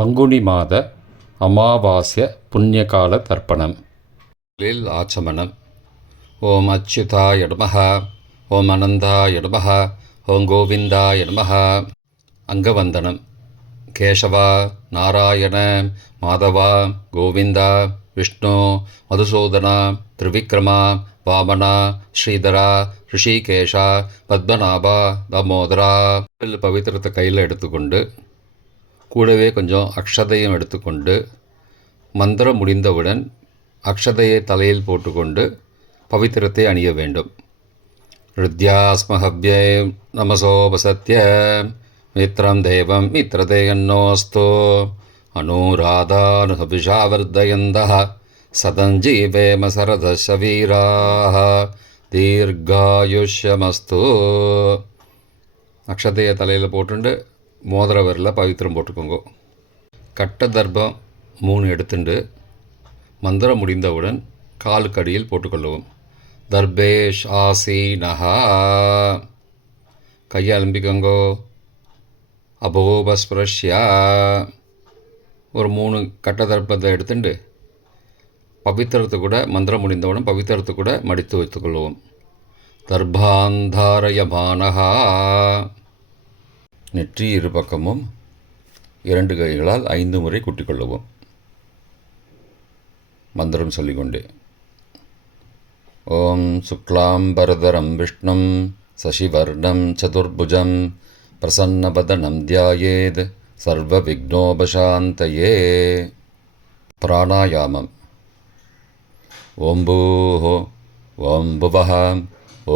பங்குனி மாத அமாவாஸ்ய புண்ணியகால தர்ப்பணம். ஆச்சமனம். ஓம் அச்சுதாய நமஹ, ஓம் அனந்தாய நமஹ, ஓம் கோவிந்தாய நமஹ. அங்கவந்தனம். கேசவா, நாராயண, மாதவா, கோவிந்தா, விஷ்ணு, மதுசூதனா, திரிவிக்ரமா, வாமனா, ஸ்ரீதரா, ரிஷிகேஷா, பத்மநாபா, தாமோதரா. பவித்திரத்தை கையில் எடுத்துக்கொண்டு கூடவே கொஞ்சம் அக்ஷதையும் எடுத்துக்கொண்டு மந்திரம் முடிந்தவுடன் அக்ஷதையை தலையில் போட்டுக்கொண்டு பவித்திரத்தை அணிய வேண்டும். ருத்யாஸ்மஹவ்யே நமசோபசத்ய மித்ரம் தேவம் மித்ரதேயன்னோஸ்தோ அனுராதானுஹபிஷாவர்தயந்தः சதஞ்சீவேம சரதசவீராः தீர்காயுஷ்யமஸ்து. அக்ஷதையை தலையில் போட்டுண்டு மோதிர விரலில் பவித்திரம் போட்டுக்கோங்க. கட்ட தர்ப்பம் 3 எடுத்துண்டு மந்திரம் முடிந்தவுடன் காலுக்கடியில் போட்டுக்கொள்ளவும். தர்பேஷ் ஆசீனஹா. கையை அலம்பிக்கோங்கோ. அபோபஸ்பிரஷ்யா. ஒரு 3 கட்ட தர்ப்பத்தை எடுத்துட்டு பவித்திரத்தை கூட மந்திரம் முடிந்தவுடன் பவித்திரத்தை கூட மடித்து வைத்துக்கொள்வோம். தர்பாந்தாரயமானஹா. நெற்றி இரு பக்கமும் 2 கைகளால் 5 முறை குட்டிக்கொள்ளவும். மந்திரம் சொல்லிக்கொண்டே. ஓம் சுக்லாம்பரதரம் விஷ்ணும் சசிவர்ணம் சதுர்புஜம் பிரசன்னபதனம் தியாயேத் சர்வ விக்னோபசாந்தயே. பிராணாயாமம். ஓம் பூஹ, ஓம் புவஹ,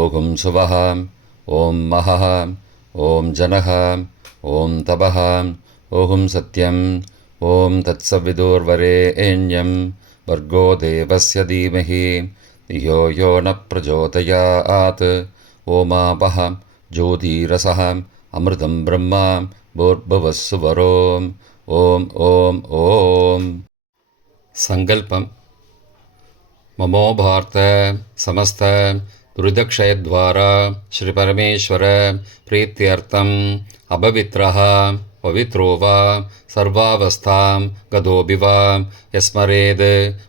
ஓம் சுவஹ, ஓம் மஹஹ, ஓம் ஜனஹ, ஓம் தபஹ, ஓம் சத்யம், ஓம் தத்சவிதுர்வரேண்யம் வர்கோ தேவஸ்ய தீமஹி தியோ யோ ந பிரச்சோதயாத். ஓமாபஹ ஜோதிரசஹ அமிர்தம் பிரம்மா பூர்புவஸ்ஸுவரோம். ஓம் ஓம் ஓம். சங்கல்பம். மமோபார்த்த சமஸ்த துரிதக்ஷயத்வாரா ஸ்ரீ பரமேஸ்வர பிரீத்தியர்த்தம் அபவித்ரஹ பவித்ரோ வா சர்வாவஸ்தாம் கதோபி வா யஸ்மரேத்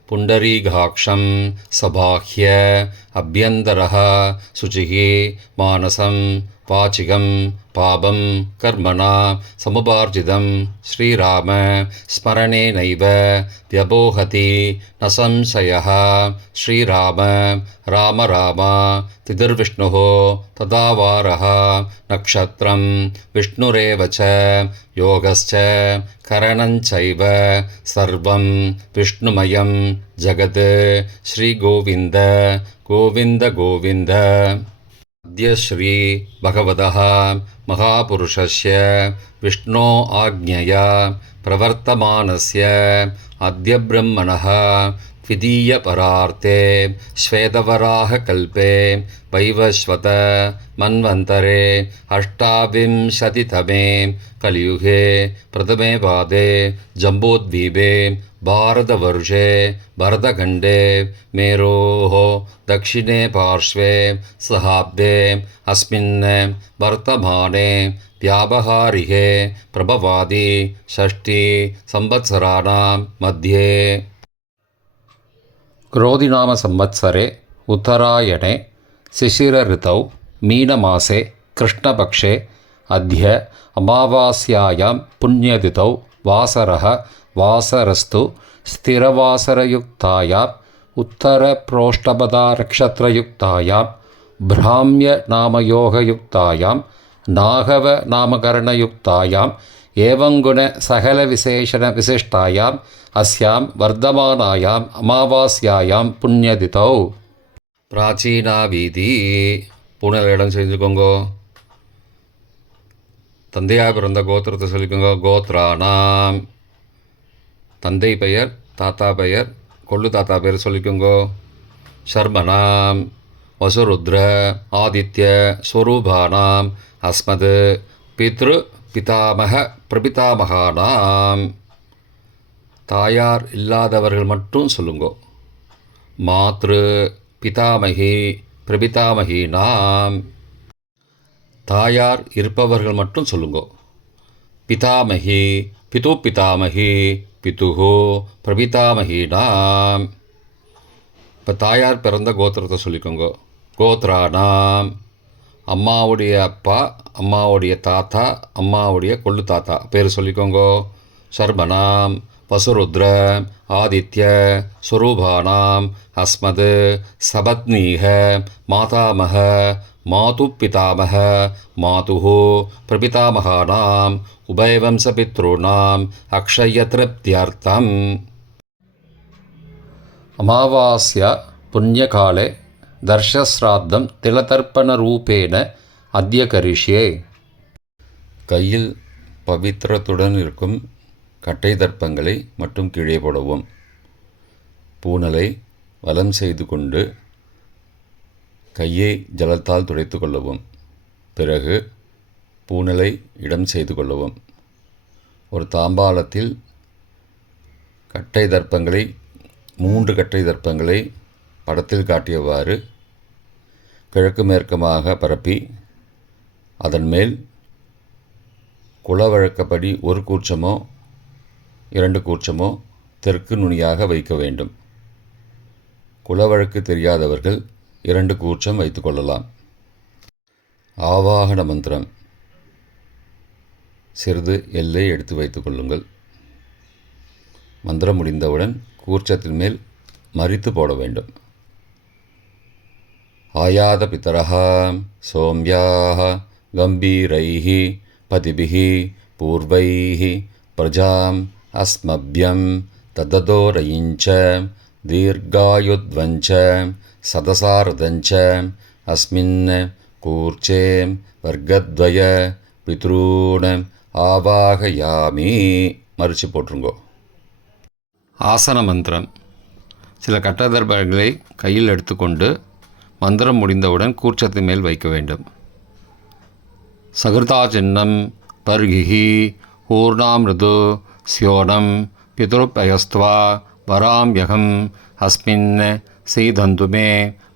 புண்டரீகாக்ஷம் சபாஹ்ய அப்யந்தரஹ சுச்சிஹி மானசம் வாச்சிகம் பாபம் கர்மணா சமுபார்ஜிதம் ஸ்ரீராம ஸ்மரணேனைவ வ்யபோஹதி ந சம்சயः. ஸ்ரீராம ராம ராம திதிர்விஷ்ணுः ததாவாரः நக்ஷத்ரம் விஷ்ணுரேவ ச யோகஸ்ச கரணஞ்சைவ சர்வம் விஷ்ணுமயம் ஜகத். ஸ்ரீகோவிந்த கோவிந்த கோவிந்த. அத்ய ஸ்ரீ பகவதः மகாபுருஷஸ்ய விஷ்ணோ ஆக்ஞயா பிரவர்த்தமானஸ்ய அத்ய பிரம்மணः द्वितीयपरार्थे श्वेतवराहकल्पे वैवस्वत मन्वन्तरे अष्टाविंशतितमे कलियुगे प्रथमे पादे जम्बूद्वीपे भारतवर्षे भरतखण्डे मेरोः दक्षिणे पार्श्वे सहाब्दे अस्मिन् वर्तमाने व्यावहारिके प्रभवादि षष्ठी संवत्सराणां मध्ये क्रोधिनाम संवत्सरे उत्तरायणे शिशिरऋतौ मीनमासे कृष्णपक्षे अद्य अमावास्यायां पुण्यतिथौ वासरः वासरस्तु स्थिरवासरयुक्तायाम् उत्तरप्रोष्ठपदानक्षत्रयुक्तायां भ्राम्यनामयोगयुक्तायां नागवनामकरणयुक्तायां एवं सकलविशेषणविशिष्टायाम् अस्यां वर्धमानायाम् अमावास्यायां पुण्यतिथौ. प्राचीना வீதி. பூனல் இடம் செஞ்சுக்கோங்கோ. தந்தையாக பிறந்த கோத்திரத்தை சொல்லிக்கோங்க. கோத்ரானாம். தந்தை பெயர், தாத்தா பெயர், கொள்ளு தாத்தா பெயர் சொல்லிக்கோங்கோ. சர்மனாம் வசுருத்ர ஆதித்ய ஸ்வரூபானாம் அஸ்மத் பித்ரு பிதாமக பிரபிதாமகானாம். தாயார் இல்லாதவர்கள் மட்டும் சொல்லுங்கோ. மாத்ரு பிதாமகி பிரபிதாமகீனாம். தாயார் இருப்பவர்கள் மட்டும் சொல்லுங்கோ. பிதாமகி பிது பிதாமகி பிதுஹோ பிரபிதாமகீனாம். இப்போ தாயார் பிறந்த கோத்திரத்தை சொல்லிக்கோங்க. கோத்ரானாம், அம்மாவுடைய அப்பா, அம்மாவுடைய தாத்தா, அம்மாவுடைய கொள்ளு தாத்தா பேர் சொல்லிக்கோங்க. சர்மனாம் வசுருத்ர ஆதித்ய ஸ்வரூபானாம் அஸ்மத் சபத்னீக மாதாமக மாது பிதாமக மாதுஹோ பிரபிதாமகானாம் உபயவம்சபித்ருணாம் அக்ஷயத்ருப்தியர்த்தம். அமாவாஸ்யா புண்ணியகாலே தர்ஷஸ்ராத்தம் திலதர்ப்பணரூபேண அத்ய கரிஷ்யே. கையில் பவித்திரத்துடன் இருக்கும் கட்டை தர்ப்பங்களை மட்டும் கீழே போடவும். பூனலை வலம் செய்து கொண்டு கையை ஜலத்தால் துடைத்து கொள்ளவும். பிறகு பூனலை இடம் செய்து கொள்ளவும். ஒரு தாம்பாளத்தில் கட்டை தர்ப்பங்களை 3 கட்டை தர்ப்பங்களை படத்தில் காட்டியவாறு கிழக்கு மேற்கமாக பரப்பி அதன் மேல் குலவழக்கப்படி 1 கூர்ச்சமோ 2 கூர்ச்சமோ தெற்கு நுனியாக வைக்க வேண்டும். குலவழக்கு தெரியாதவர்கள் 2 கூர்ச்சம் வைத்து கொள்ளலாம். ஆவாகன மந்திரம். சிறிது எல்லை எடுத்து வைத்துக் கொள்ளுங்கள். மந்திரம் முடிந்தவுடன் கூர்ச்சத்தின் மேல் மரித்து போட வேண்டும். ஆயாத பிதரஹ சோம்யாஹ கம்பீரைஹி பதிபிஹி பூர்வைஹி பிரஜாம் அஸ்மப்யம் தததோரயிஞ்ச தீர்காயுத்வஞ்ச சதசாரதஞ்ச அஸ்மின் கூர்ச்சே வர்க்கத்வய பித்ரூண ஆவாகயாமி. மறித்து போட்டுருங்கோ. ஆசன மந்திரம். சில கட்டதர்பங்களை கையில் எடுத்துக்கொண்டு மந்திரம் முடிந்தவுடன் கூர்ச்சத்தின் மேல் வைக்க வேண்டும். சகிருதா சின்னம் பர்கிஹி ஊர்ணாமிருது ஸ்யோனம் பிதுருப்பயஸ்துவா வராம்யகம் அஸ்மின் சீதந்துமே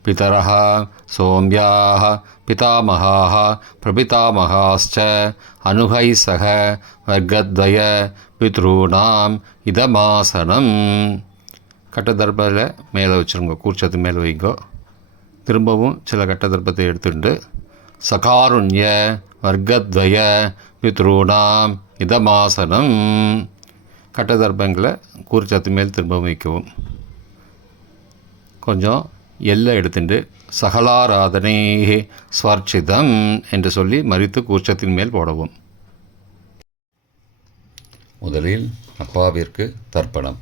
பிதரஹ சோம்யாஹ பிதாமகாஹ பிரபிதாமகாஸ்ச அனுகை சக வர்க்கத்வய பித்ருணாம் இதமாசனம். கட்டதர்பத்தில் மேலே வச்சுருங்க. கூர்ச்சத்து மேலே வைங்கோ. திரும்பவும் சில கட்டதர்பத்தை எடுத்துட்டு சகாருண்ய வர்க்கத்வய பித்ருணாம் இதமாசனம். கட்டதர்பங்களை கூர்ச்சத்து மேல் திரும்பவும் வைக்கவும். கொஞ்சம் எல்லை எடுத்துட்டு சகலாராதனை ஸ்வர்ச்சிதம் என்று சொல்லி மறித்து கூர்ச்சத்தின் மேல் போடவும். முதலில் அப்பாவிற்கு தர்ப்பணம்.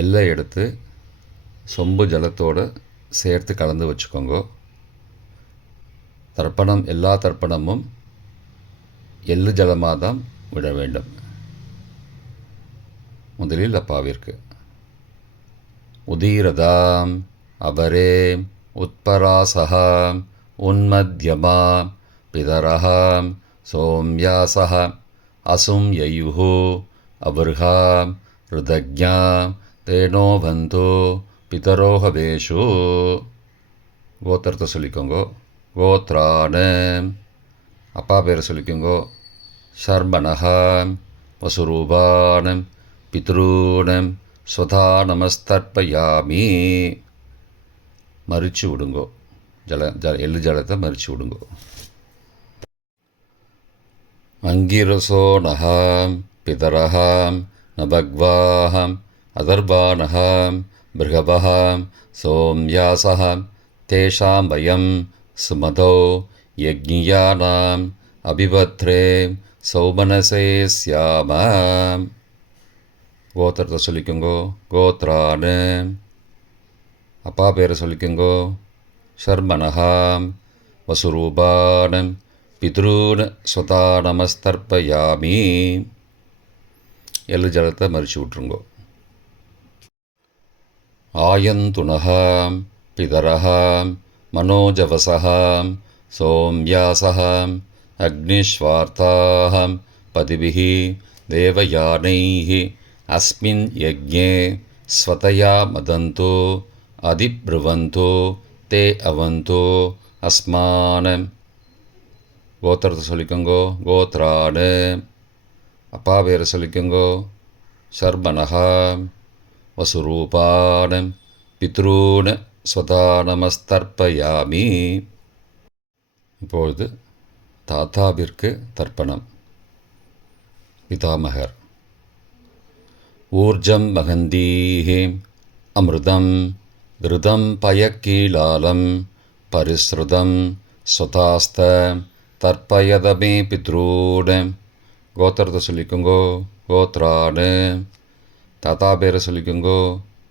எல்லை எடுத்து சொம்பு ஜலத்தோடு சேர்த்து கலந்து வச்சுக்கோங்க. தர்ப்பணம் எல்லா தர்ப்பணமும் எள்ளு ஜலமாக தான் விட வேண்டும். முதலில் அப்பாவிற்கு. உதீரதாம் அபரே உத்பராசகாம் உன்மத்யமாம் பிதரஹாம் சோம்யாசஹ அசும் யயுஹு அபர்ஹாம் ருதக்ஞாம் தேனோ பந்தோ பிதரோஹவேஷு. கோத்திரத்தை சொல்லிக்கோங்கோ. கோத்ரான. அப்பா பேரை சொல்லிக்கோங்கோ. ஷர்மணஹாம் வசுரூபானம் பித்ரூனம் ஸ்வதா நமஸ்தர்ப்பயாமி. மறிச்சு விடுங்கோ. எள்ளு ஜலத்தை மறிச்சு விடுங்கோ. அங்கிரசோனஹாம் பிதரஹாம் நபக்வாஹாம் அதர்பானஹாம் பிருகபஹாம் சோம்யாசஹாம் தேஷாம் வயம் சுமதோ யக்ஞியானாம் அபிபத்ரே சௌமனசே ஸ்யாமாம். கோத்திரத்தை சொல்லிக்கோங்கோ. கோத்ரானு. அப்பா பேரை சொல்லிக்கோங்கோ. ஷர்மணஹாம் வசுரூபானம் பித்ரூன் ஸ்வதா நமஸ்தர்ப்பயாமி. எள்ளு ஜலத்தை மறிச்சு விட்ருங்கோ. ஆயந்துனஹாம் பிதரஹாம் மனோஜவசஹாம் சோம்யாசஹாம் அக்னிஸ்வார்த்தாஹாம் பதிபிஹி தேவயானைஹி அஸ்மின் யக்ஞே ஸ்வதயா மதந்தோ அதிப்ருவந்தோ தே அவந்தோ அஸ்மானம். கோத்திரத்தை சொல்லிக்கோங்கோ. கோத்ரானு. அப்பா பேரை சொல்லிக்கோங்கோ. சர்மனஹா வசுரூபான பித்ரூன ஸ்வதா நமஸ்தர்ப்பயாமி. இப்பொழுது தாத்தாவிற்கு தர்ப்பணம். பிதாமகர். ஊர்ஜம் மகந்தீஹே அமிர்தம் விருதம் பயக்கீலாலம் பரிஸ்ருதம் ஸ்வதாஸ்த தர்ப்பயதமே பித்ரூன. கோத்திரத்தை சொல்லிக்கோங்கோ. கோத்ரானு. தாத்தா பேரை சொல்லிக்கோங்கோ.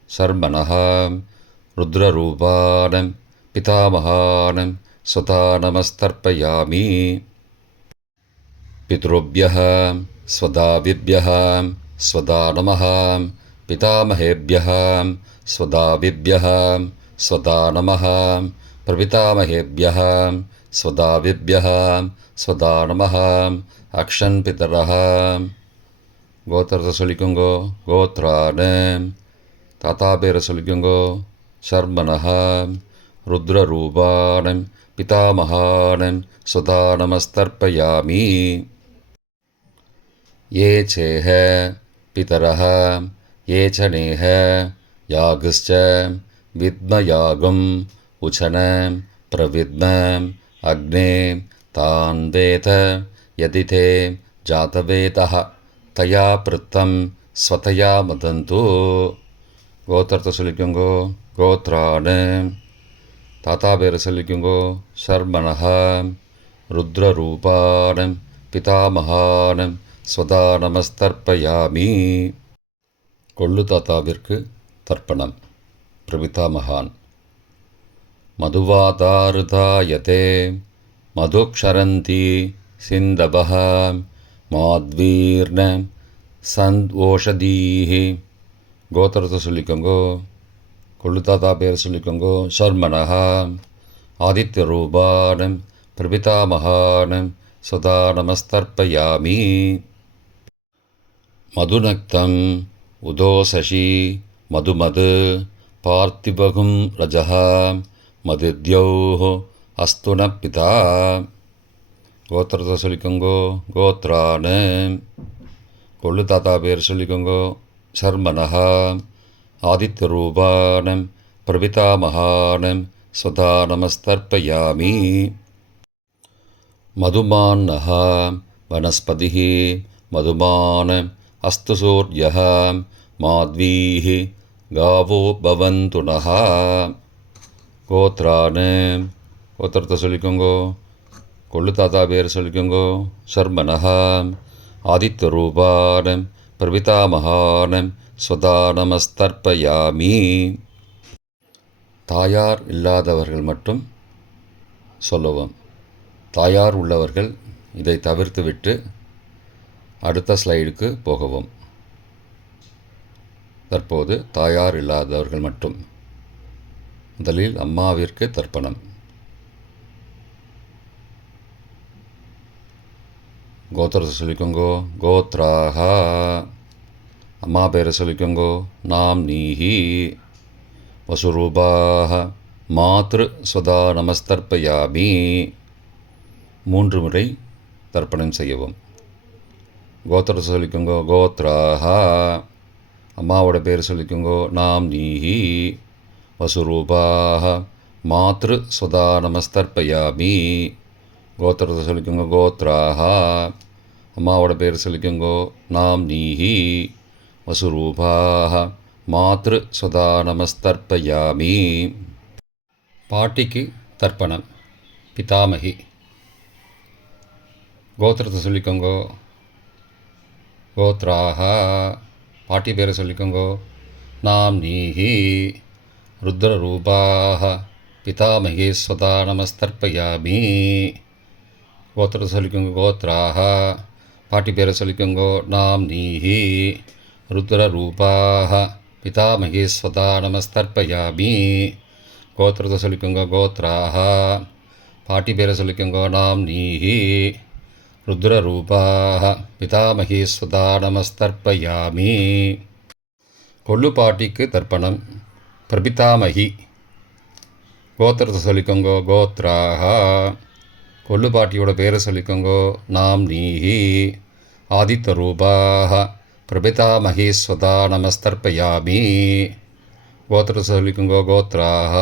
சர்மனஹா ருத்ரரூபானம் பிதாமகானம் ஸ்வதா நமஸ்தர்ப்பயாமி. பித்ருभ्यः स्वदाविभ्यः स्वदा नमः. पितामहेभ्यः स्वदाविभ्यः स्वदा नमः. प्रपितामहेभ्यः स्वदाविभ्यः स्वदा नमः. अक्षन् पितरः. கோத்திரத்தை சொல்லிக்கோங்கோ. கோத்ரானு. தாத்தா பேரை சொல்லிக்கோங்கோ. சர்மனஹா ருத்ரரூபானம் பிதாமகானம் ஸ்வதா நமஸ்தர்ப்பயாமி. ये चेह पितरः ये च नेह यागश्च विद्मयागम् उचन प्रविद्म अग्ने तान् वेद यदि ते जातवेदः तया पृत्तं स्वतया मदन्तु. கோத்திரத்தை சொல்லிக்கோங்கோ. கோத்ரானு. தாத்தா பேரை சொல்லிக்கோங்கோ. சர்மனஹா ருத்ரரூபானம் பிதாமகானம் ஸ்வதா நமஸ்தர்ப்பயாமி. கொள்ளு தாத்தாவிற்கு தர்ப்பணம். பிரபிதாமகான். மதுவாதாருதாயதே மதுக்ஷரந்தி சிந்தபஹ மாத்வீர்ண சந்த்வோஷதீஹி. கோத்திரத்தை சொல்லிக்கோங்கோ. கொள்ளு தாத்தா பேரை சொல்லிக்கோங்கோ. சர்மனஹா ஆதித்யரூபானம் பிரபிதாமகானம் ஸ்வதா நமஸ்தர்ப்பயாமி. மதுநக்தம் உதோசசி மதுமது பார்த்திபகும் ரஜः மதித்யௌः அஸ்துன பிதா. கோத்திரத்தை சொல்லிக்கோங்கோ. கோத்ரானு. கொள்ளு தாத்தா பேர் சொல்லிக்கோங்கோ. சர்மனஹா ஆதித்யரூபானம் பிரபிதாமகானம் ஸ்வதா நமஸ்தர்ப்பயாமி. மதுமான்னः வனஸ்பதிः மதுமான் அஸ்து சூர்யः மாத்வீः காவோ பவந்து நः. கோத்ரானு. கோத்திரத்தை சொல்லிக்கோங்கோ. கொள்ளு தாத்தா பேர் சொல்லிக்கோங்கோ. சர்மனஹா ஆதித்யரூபானம் பிரபிதாமகானம் ஸ்வதா நமஸ்தர்ப்பயாமி. தாயார் இல்லாதவர்கள் மட்டும் சொல்லவும். தாயார் உள்ளவர்கள் இதை தவிர்த்துவிட்டு அடுத்த ஸ்லைடுக்கு போகவும். தற்போது தாயார் இல்லாதவர்கள் மட்டும். முதலில் அம்மாவிற்கு தர்ப்பணம். கோத்திரத்தை சொல்லிக்கோங்கோ. கோத்ராஹா. அம்மா பேரை சொல்லிக்கோங்கோ. நாம் நீஹி வசுரூபாஹ மாத்ரு ஸ்வதா நமஸ்தர்ப்பயாமி. 3 முறை தர்ப்பணம் செய்யவும். கோத்திரத்தை சொல்லிக்கோங்கோ. கோத்ராஹா. அம்மாவோட பேர் சொல்லிக்கோங்கோ. நாம் நீஹி வசுரூபாஹ மாத்ரு ஸ்வதா நமஸ்தர்ப்பயாமி. கோத்திரத்தை சொல்லிக்கோங்க. கோத்ராஹா. அம்மாவோட பேர் சொல்லிக்கோங்கோ. நாம் நீஹி வசுரூபாஹ மாத்ரு ஸ்வதா நமஸ்தர்ப்பயாமி. பாட்டிக்கு தர்ப்பணம். பிதாமகி. கோத்திரத்தை சொல்லிக்கோங்கோ. கோத்ராஹா. பாட்டி பேரை சொல்லிக்கோங்கோ. நாம் நீஹி ருத்ரரூபாஹ பிதாமகி ஸ்வதா நமஸ்தர்ப்பயாமி. கோத்திரத்தை சொல்லிக்கோங்க. கோத்ராஹா. பாட்டி பேரை சொல்லிக்கோங்கோ. நாம் நீஹி ருத்ரரூபாஹ பிதாமகி ஸ்வதா நமஸ்தர்ப்பயாமி. கோத்திரத்தை சொல்லிக்கோங்க. கோத்ராஹா. பாட்டி பேரை சொல்லிக்கோங்க. நாம் நீஹி ருத்ரரூபாஹ பிதாமகி ஸ்வதா நமஸ்தர்ப்பயாமி. கொள்ளு பாட்டிக்கு தர்ப்பணம். பிரபிதாமகி. கோத்திரத்தை சொல்லிக்கோங்க. கோத்ராஹா. கொள்ளு பாட்டியோட பேரை சொல்லிக்கோங்கோ. நாம் நீஹி ஆதித்தரூபாः பிரபிதாமகி ஸ்வதா நமஸ்தர்ப்பயாமி. கோத்திரத்தை சொல்லிக்கோங்கோ கோத்ராக.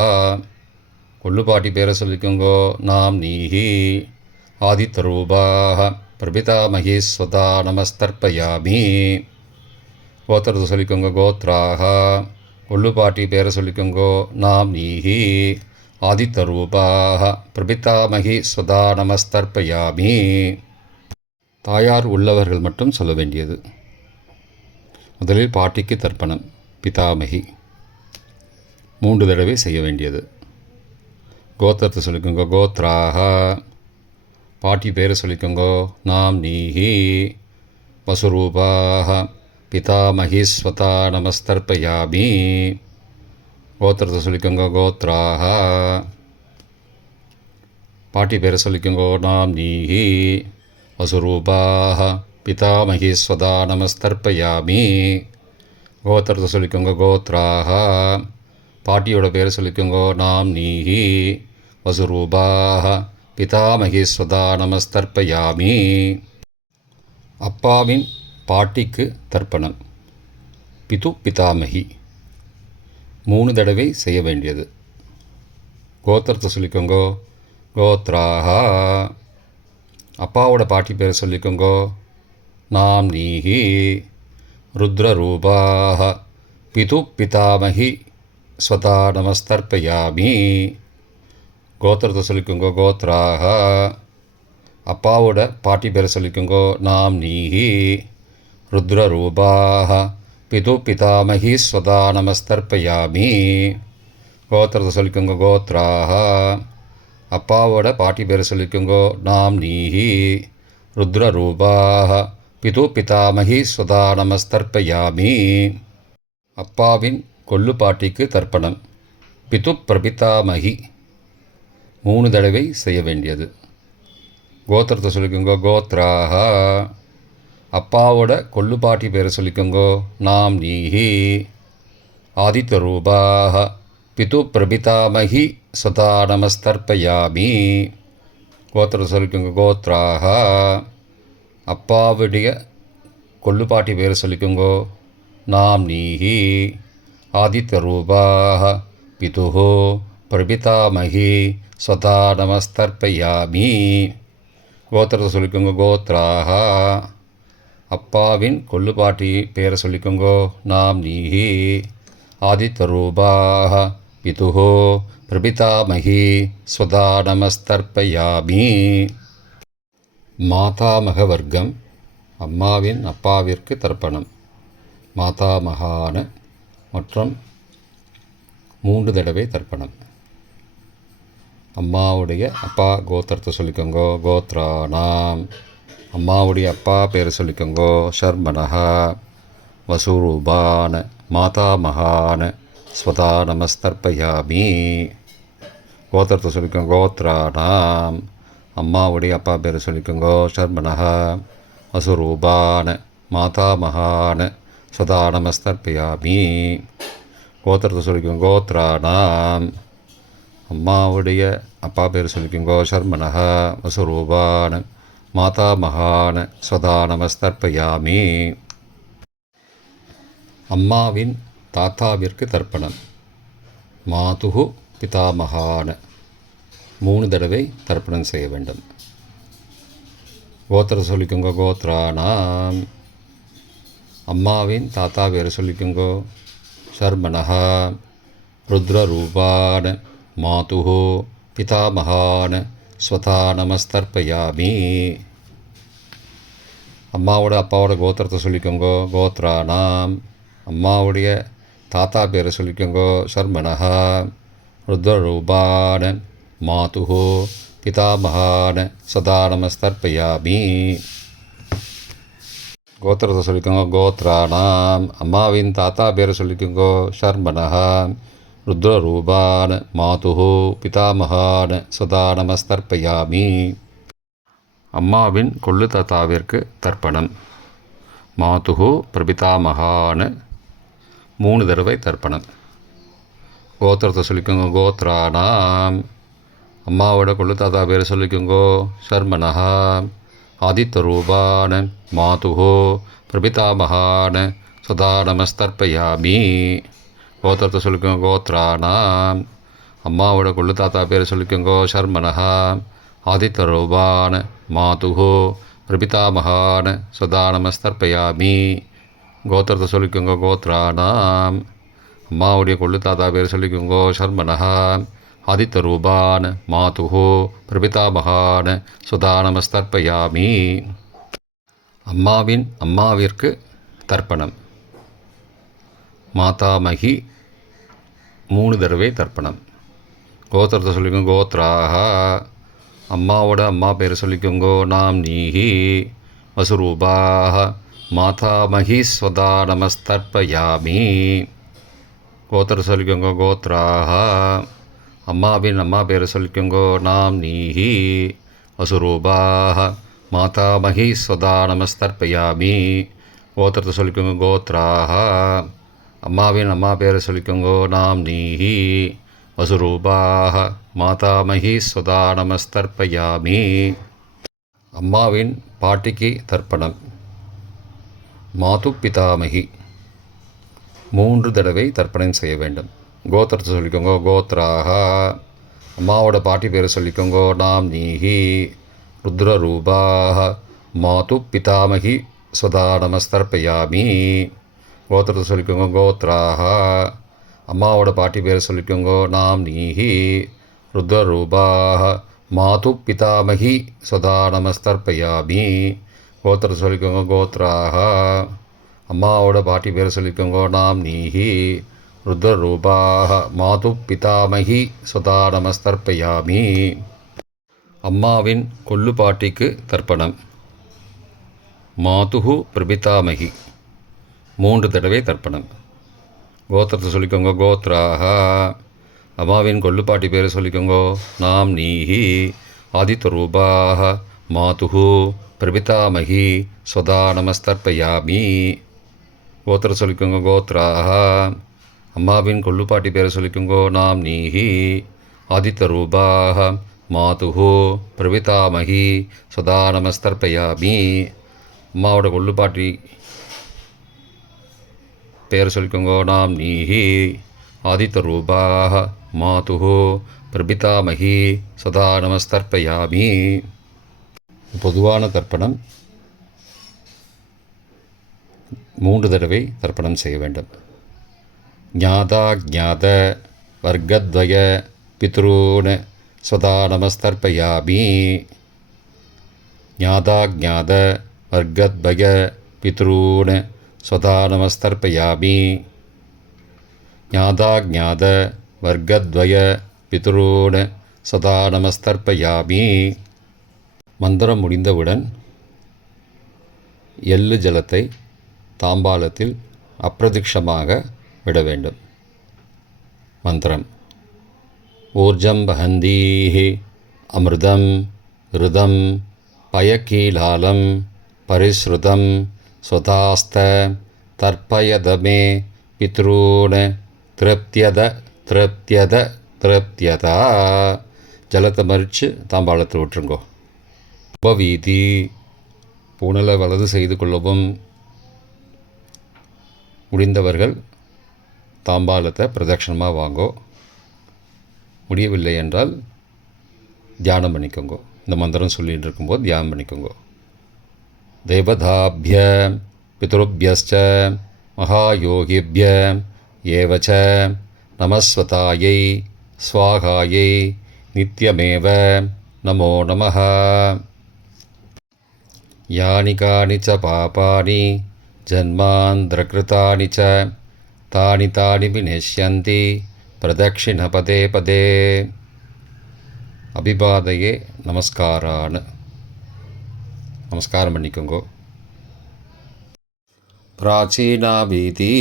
கொள்ளுப்பாட்டி பேரை சொல்லிக்கோங்கோ நாம் நீஹி. ஆதித்தரூபாக பிரபிதாமகி ஸ்வதா நமஸ்தர்ப்பயாமி. கோத்திரத்தை சொல்லிக்கோங்க கோத்ராக. கொள்ளுப்பாட்டி பேரை சொல்லிக்கோங்கோ நாம் நீஹி. ஆதித்தரூபாக பிரபிதாமகி ஸ்வதா நமஸ்தர்ப்பயாமி. தாயார் உள்ளவர்கள் மட்டும் சொல்ல வேண்டியது. முதலில் பாட்டிக்கு தர்ப்பணம் பிதாமகி 3 தடவை செய்ய வேண்டியது. கோத்திரத்தை சொல்லிக்கோங்க கோத்ராக. பாட்டி பேரை சொல்லிக்கோங்கோ நாம் நீஹி. வசுரூபாக பிதாமகி ஸ்வதா நமஸ்தர்ப்பயாமி. கோத்திரத்தை சொல்லிக்கோங்க கோத்ராக. பாட்டி பேரை சொல்லிக்கோங்கோ நாம் நீஹி. வசுரூபாக பிதாமகி ஸ்வதா நமஸ்தர்ப்பயாமி. கோத்திரத்தை சொல்லிக்கோங்க கோத்ராக. பாட்டியோட பேரை சொல்லிக்கோங்கோ நாம் நீஹி. வசுரூபாக பிதாமகி ஸ்வதா நமஸ்தர்ப்பயாமி. அப்பாவின் பாட்டிக்கு தர்ப்பணம் பிது பிதாமகி 3 தடவை செய்ய வேண்டியது. கோத்திரத்தை சொல்லிக்கோங்கோ கோத்ராக. அப்பாவோட பாட்டி பேரை சொல்லிக்கோங்கோ நாம் நீஹி. ருத்ரரூபாக பிது பிதாமகி ஸ்வதா நமஸ்தர்ப்பயாமி. கோத்திரத்தை சொல்லிக்கோங்கோ கோத்ராக. அப்பாவோட பாட்டி பேரை சொல்லிக்கோங்கோ நாம் நீஹி. ருத்ரரூபாக பிது பிதாமகி ஸ்வதா நமஸ்தர்ப்பயாமி. கோத்திரத்தை சொல்லிக்கோங்க கோத்ராக. அப்பாவோட பாட்டி பேரை சொல்லிக்கோங்கோ நாம் நீஹி. ருத்ரரூபாக பிது பிதாமகி ஸ்வதா நமஸ்தர்ப்பயாமி. அப்பாவின் கொள்ளு பாட்டிக்கு தர்ப்பணம் பிது பிரபிதாமகி 3 தடவை செய்ய வேண்டியது. கோத்திரத்தை சொல்லிக்கோங்கோ கோத்ராக. அப்பாவோட கொள்ளு பாட்டி பேரை சொல்லிக்கோங்கோ நாம் நீஹி. ஆதித்தரூபாக பிது பிரபிதாமகி ஸ்வதா நமஸ்தர்ப்பயாமி. கோத்திரத்தை சொல்லிக்கோங்க கோத்ராக. அப்பாவுடைய கொள்ளுப்பாட்டி பேரை சொல்லிக்கோங்கோ நாம் நீஹி. ஆதித்தரூபாக பிதுஹோ பிரபிதாமகி ஸ்வதா நமஸ்தர்ப்பயாமி. கோத்திரத்தை சொல்லிக்கோங்க கோத்ராக. அப்பாவின் கொள்ளுப்பாட்டி பேரை சொல்லிக்கோங்கோ நாம் நீஹி. ஆதித்தரூபாக பிதுஹோ பிரபிதாமகி ஸ்வதா நமஸ்தர்ப்பயாமி. மாதாமக வர்க்கம் அம்மாவின் அப்பாவிற்கு தர்ப்பணம் மாதாமகான மற்றும் 3 தடவை தர்ப்பணம். அம்மாவுடைய அப்பா கோத்திரத்தை சொல்லிக்கோங்கோ கோத்ரானாம். அம்மாவுடைய அப்பா பேரை சொல்லிக்கோங்கோ ஷர்மனஹா. வசுரூபான மாதாமகான ஸ்வதா நமஸ்தர்ப்பயாமி. கோத்திரத்தை சொல்லிக்கோங்க கோத்ரானாம். அம்மாவுடைய அப்பா பேரை சொல்லிக்கோங்கோ ஷர்மனஹா. வசுரூபான மாதாமகான ஸ்வதா நமஸ்தர்ப்பயாமி. கோத்திரத்தை சொல்லிக்கோங்க கோத்ரானாம். அம்மாவுடைய அப்பா பேர் சொல்லிக்கோங்கோ ஷர்மனஹா. வசுரூபான மாதாமகான ஸ்வதா நமஸ்தர்ப்பயாமி. அம்மாவின் தாத்தாவிற்கு தர்ப்பணம் மாதுகு பிதாமகான 3 தடவை தர்ப்பணம் செய்ய வேண்டும். கோத்திரத்தை சொல்லிக்கோங்க கோத்ரானாம். அம்மாவின் தாத்தா பேரை சொல்லிக்கோங்கோ ஷர்மனஹா. ருத்ரரூபான மாதுஹோ பிதாமகான ஸ்வதா நமஸ்தர்ப்பயாமி. அம்மாவோட அப்பாவோட கோத்திரத்தை சொல்லிக்கோங்கோ கோத்ரானாம். அம்மாவுடைய தாத்தா பேரை சொல்லிக்கோங்கோ ஷர்மனஹா. ருத்ரரூபான மாதுஹோ பிதாமகான சதா நமஸ்தர்ப்பயாமி. கோத்திரத்தை சொல்லிக்கோங்க கோத்ரானாம். அம்மாவின் தாத்தா பேரை சொல்லிக்கோங்கோ ஷர்மனஹா. ருத்ரரூபான மாதுஹோ பிதாமகான சதா நமஸ்தர்ப்பயாமி. அம்மாவின் கொள்ளு தாத்தாவிற்கு தர்ப்பணம் மாதுஹு பிரபிதாமகான 3 தடவை தர்ப்பணம். கோத்திரத்தை சொல்லிக்கோங்க கோத்ரானாம். அம்மாவோட கொள்ளு தாத்தா பேரை சொல்லிக்கோங்கோ ஷர்மனஹா. ஆதித்தரூபான மாதுஹோ பிரபிதாமகான சதா நமஸ்தர்ப்பயாமி. கோத்திரத்தை சொல்லிக்கோங்க. கோத்ரானாம். அம்மாவோட கொள்ளு தாத்தா பேர் சொல்லிக்கோங்கோ. சர்மனஹா. ஆதித்தரூபான மாதுஹோ பிரபிதாமகான சதா நமஸ்தர்ப்பயாமி. கோத்திரத்தை சொல்லிக்கோங்க. கோத்ரானாம். அம்மாவுடைய கொள்ளு தாத்தா பேர் சொல்லிக்கோங்கோ. சர்மனஹா. ஆதித்தரூபான மாதுஹோ பிரபிதாமகான சுதா நமஸ்தர்ப்பயாமி. அம்மாவிற்கு தர்ப்பணம். மாதாமகி 3 தடவை தர்ப்பணம். கோத்திரத்தை சொல்லிக்கோங்க. கோத்ராக. அம்மாவோட அம்மா பேர் சொல்லிக்கோங்கோ. நாம் நீஹி வசுரூபாக மாதாமகி ஸ்வதா நமஸ்தர்ப்பயாமி. கோத்திரத்தை சொல்லிக்கோங்க. கோத்ராக. அம்மாவின் அம்மா பேர் சொல்லிக்கோங்கோ. நாம் நீஹி வசுரூபாக மாதாமகி ஸ்வதா நமஸ்தர்ப்பயாமி. கோத்திரத்தை சொல்லிக்கோங்க. கோத்ராக. அம்மாவின் அம்மா பேரை சொல்லிக்கோங்கோ. நாம் நீஹி வசுரூபாக மாதாமகி ஸ்வதா நமஸ்தர்ப்பயாமி. அம்மாவின் பாட்டிக்கு தர்ப்பணம். மாது பிதாமகி 3 தடவை தர்ப்பணம் செய்ய வேண்டும். கோத்திரத்தை சொல்லிக்கோங்க. கோத்ராக. அம்மாவோட பாட்டி பேரை சொல்லிக்கோங்கோ. நாம் நீஹி ருத்ரரூபாக மாது பிதாமகி ஸ்வதா நமஸ்தர்ப்பயாமி. கோத்திரத்தை சொல்லிக்கோங்க. கோத்ராக. அம்மாவோட பாட்டி பேரை சொல்லிக்கோங்கோ. நாம் நீஹி ருத்ரரூபாக மாது பிதாமகி ஸ்வதா நமஸ்தர்ப்பயாமி. கோத்திரத்தை சொல்லிக்கோங்க. கோத்ராக. அம்மாவோட பாட்டி பேரை சொல்லிக்கோங்கோ. நாம் நீஹி ருத்ரரூபாக மாது பிதாமகி ஸ்வதா நமஸ்தர்ப்பயாமி. அம்மாவின் கொள்ளு பாட்டிக்கு தர்ப்பணம். மாதுஹு பிரபிதாமகி 3 தடவை தர்ப்பணம். கோத்திரத்தை சொல்லிக்கோங்க. கோத்ராக. அம்மாவின் கொள்ளுப்பாட்டி பேரை சொல்லிக்கோங்கோ. நாம் நீஹி ஆதித்தரூபாக மாதுஹு பிரபிதாமகி ஸ்வதா நமஸ்தர்ப்பயாமி. கோத்திரத்தை சொல்லிக்கோங்க. கோத்ராக. அம்மாவின் கொள்ளுப்பாட்டி பேரை சொல்லிக்கோங்கோ. நாம் நீஹி ஆதித்தரூபாக மாதுஹு பிரபிதாமகி ஸ்வதா நமஸ்தர்ப்பயாமி. அம்மாவோட கொள்ளுப்பாட்டி பேர் சொல்லிக்கோங்கோ. நாம் நீஹி ஆதித்தரூபாக மாதுஹு பிரபிதாமகி சதா நமஸ்தர்ப்பயாமி. பொதுவான தர்ப்பணம் 3 தடவை தர்ப்பணம் செய்ய வேண்டும். ஞாதா ஞாத வர்க்கத்வய பித்ரூன் சதா நமஸ்தர்ப்பயாமி. ஞாதா ஞாத வர்க்கத்வய பித்ரூன் ஸ்வதா நமஸ்தர்ப்பயாமி. ஞாதா ஞாத வர்க்கத்வய பித்ரூன் சதா நமஸ்தர்ப்பயாமி. மந்திரம் முடிந்தவுடன் எள்ளு ஜலத்தை தாம்பாலத்தில் அப்பிரதிக்ஷமாக விட வேண்டும். மந்திரம். ஊர்ஜம் வஹந்தீஹி அமிர்தம் ருதம் பயக்கீலாலம் பரிஸ்ருதம் ஸ்வதாஸ்த தர்ப்பயதமே பித்ரூன் திருப்தியத திருப்தியத திருப்தியதா. ஜலத்தை மறித்து தாம்பாளத்தில் விட்டுருங்கோ. உபவீதி. பூணலை வலது செய்து கொள்ளவும். முடிந்தவர்கள் தாம்பாளத்தை பிரதட்சணமாக வாங்கோ. முடியவில்லை என்றால் தியானம் பண்ணிக்கோங்கோ. இந்த மந்திரம் சொல்லிகிட்டு இருக்கும்போது தியானம் பண்ணிக்கோங்கோ. தேவதாபிய பித்ருபியஸ்ச மகாயோகிபிய ஏவச்ச நமஸ்வதாயை ஸ்வாகாயை நித்யமேவ நமோ நமः. யானி கானி ச பாபானி ஜன்மாந்திரகிருதானி ச தானி தானி விநஷ்யந்தி பிரதக்ஷிண பதே பதே. அபிபாதையே நமஸ்காரான். நமஸ்காரம் பண்ணிக்கோங்கோ. பிராச்சீனா வீதி.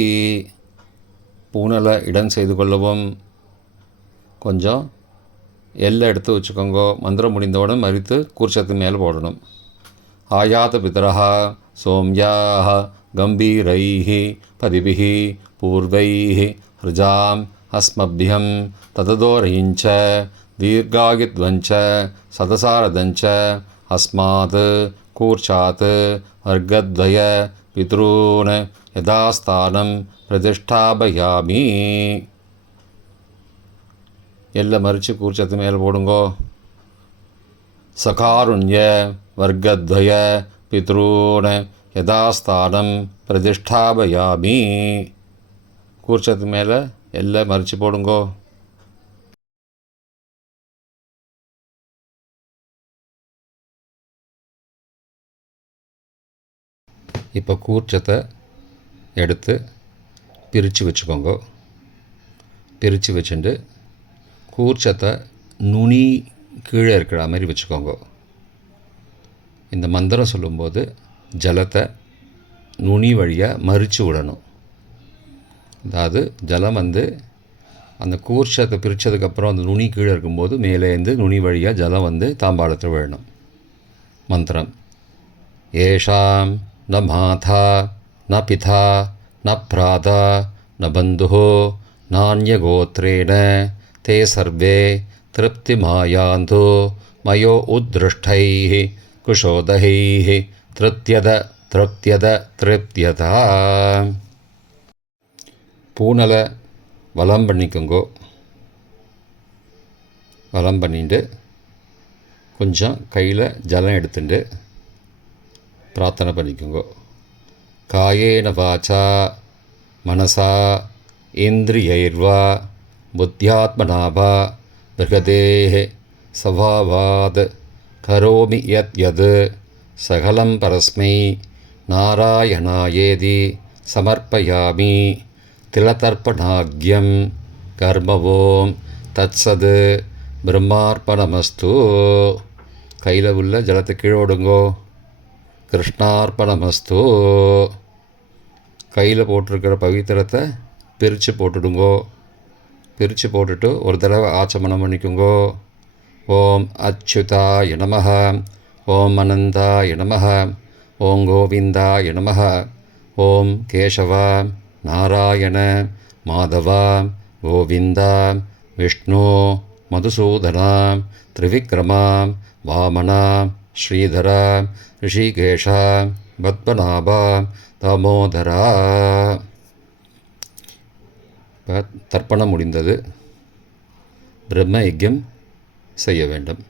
பூனலை இடம் செய்து கொள்ளவும். கொஞ்சம் எல்லை எடுத்து வச்சுக்கோங்கோ. மந்திரம் முடிந்தவுடன் மறித்து கூர்ச்சத்து மேலே போடணும். ஆயாத பிதரஹா சோம்யாஹ கம்பீரைஹி பதிபிஹி பூர்வைஹி ருஜாம் அஸ்மபியம் தததோரயிஞ்ச தீர்காகித்வஞ்ச சதசாரதஞ்ச அஸ்மாத் கூர்ச்சாத் வர்க்கத்வய பித்ரூன் யதாஸ்தானம் பிரதிஷ்டாபயாமி. எல்லை மறித்து கூர்ச்சத்து மேலே போடுங்கோ. சகாருண்ய வர்க்கத்வய பித்ரூன் யதாஸ்தானம் பிரதிஷ்டாபயாமி. கூர்ச்சத்து மேலே எல்லை மறித்து போடுங்கோ. இப்போ கூர்ச்சத்தை எடுத்து பிரித்து வச்சுக்கோங்க. பிரித்து வச்சுட்டு கூர்ச்சத்தை நுனி கீழே இருக்கிற மாதிரி வச்சுக்கோங்க. இந்த மந்திரம் சொல்லும்போது ஜலத்தை நுனி வழியாக மறித்து விடணும். அதாவது ஜலம் அந்த கூர்ச்சத்தை பிரித்ததுக்கப்புறம் அந்த நுனி கீழே இருக்கும்போது மேலேருந்து நுனி வழியாக ஜலம் தாம்பாளத்தில் விழணும். மந்திரம்: ஏஷாம் ந மாதா ந பிதா ந பிராதா ந பந்துஹோ நான்யகோத்ரேண தே சர்வே திருப்திமாயாந்து மயோ உத்ருஷ்டைः குஷோதகைः திருப்தியத திருப்தியத திருப்தியதா. பூனலை வலம் பண்ணிக்கோங்கோ. வலம் பண்ணிட்டு கொஞ்சம் கையில் ஜலம் எடுத்துட்டு பிரார்த்தனை பண்ணிக்கோங்க. காயேன வாச்சா மனசா இந்திரியைர்வா புத்தியாத்மனாவா பிருகதேஹ சவாவாத் கரோமி யத் யத் சகலம் பரஸ்மை நாராயணாயேதி சமர்ப்பயாமி. திலதர்ப்பணாக்யம் கர்மவோம் தத்சத் பிரம்மார்ப்பணமஸ்து. கையில் உள்ள ஜலத்தை கீழே விடுங்கோ. கிருஷ்ணார்ப்பணமஸ்து. கையில் போட்டிருக்கிற பவித்திரத்தை பிரித்து போட்டுடுங்கோ. பிரித்து போட்டுட்டு ஒரு தடவை ஆச்சமனம் பண்ணிக்கோங்கோ. ஓம் அச்சுதாய நமஹ, ஓம் அனந்தாய நமஹ, ஓம் கோவிந்தாய நமஹ, ஓம் கேசவ நாராயண மாதவ கோவிந்த விஷ்ணு மதுசூதன திரிவிக்ரம வாமன ஸ்ரீதர ரிஷிகேஷ பத்மநாப தாமோதரா. இப்போ தர்ப்பணம் முடிந்தது. பிரம்ம யஜ்யம் செய்ய வேண்டும்.